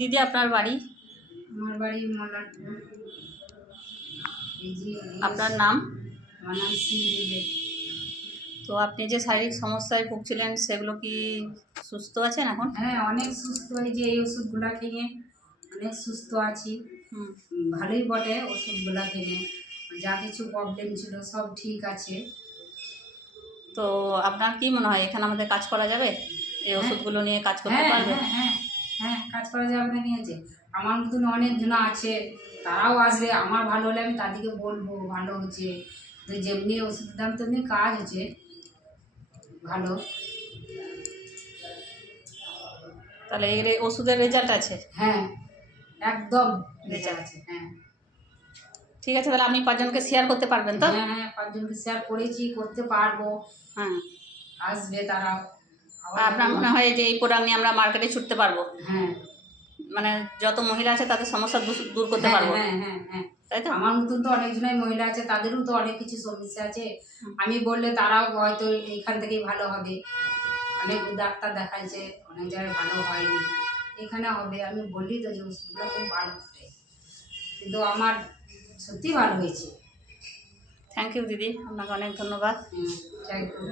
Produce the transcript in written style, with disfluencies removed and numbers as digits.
দিদি আপনার বাড়ি? আমার বাড়ি মল্লারপুর। আপনার নাম? আমার নাম শ্রীদেবী। তো আপনি যে শারীরিক সমস্যায় ভুগছিলেন সেগুলো কি সুস্থ আছেন এখন? হ্যাঁ, অনেক সুস্থ। এই যে এই ওষুধগুলা কিনে অনেক সুস্থ আছি। ভালোই বটে ওষুধগুলা কিনে, যা কিছু প্রবলেম ছিল সব ঠিক আছে। তো আপনার কি মনে হয় এখানে আমাদের কাজ করা যাবে? এই ওষুধগুলো নিয়ে কাজ করতে হ্যাঁ পারবে? হ্যাঁ হ্যাঁ হ্যাঁ, কাজ করা যাবে না নিয়ে যে আমার মতন অনেকজন আছে, তারাও আসবে। আমার ভালো হলে আমি তাদেরকে বলবো ভালো হচ্ছে, তো যেমনি ওষুধ দাম তেমনি কাজ হচ্ছে ভালো। তাহলে এর ওষুধের রেজাল্ট আছে? হ্যাঁ, একদম রেজাল্ট আছে। হ্যাঁ ঠিক আছে, তাহলে আপনি 5 জনকে শেয়ার করতে পারবেন তো? হ্যাঁ হ্যাঁ, 5 জনকে শেয়ার করেছি, করতে পারবো। হ্যাঁ। আসবে তারা। আপনার মনে হয় যে এই প্রোডাক্ট নিয়ে আমরা মার্কেটে ছুটতে পারবো? হ্যাঁ মানে যত মহিলা আছে তাদের সমস্যা দূর করতে হ্যাঁ পারবো? হ্যাঁ হ্যাঁ হ্যাঁ, তাই তো? আমার মতন তো অনেকজনাই মহিলা আছে, তাদেরও তো অনেক কিছু সমস্যা আছে। আমি বললে তারাও হয়তো এইখান থেকেই ভালো হবে। অনেক ডাক্তার দেখাইছে, অনেক জায়গায় ভালো হয়নি, এখানে হবে। আমি বলি তো যে ওষুধগুলো খুব ভালো হবে, কিন্তু আমার সত্যি ভালো হয়েছে। থ্যাংক ইউ দিদি, আপনাকে অনেক ধন্যবাদ। Thank you.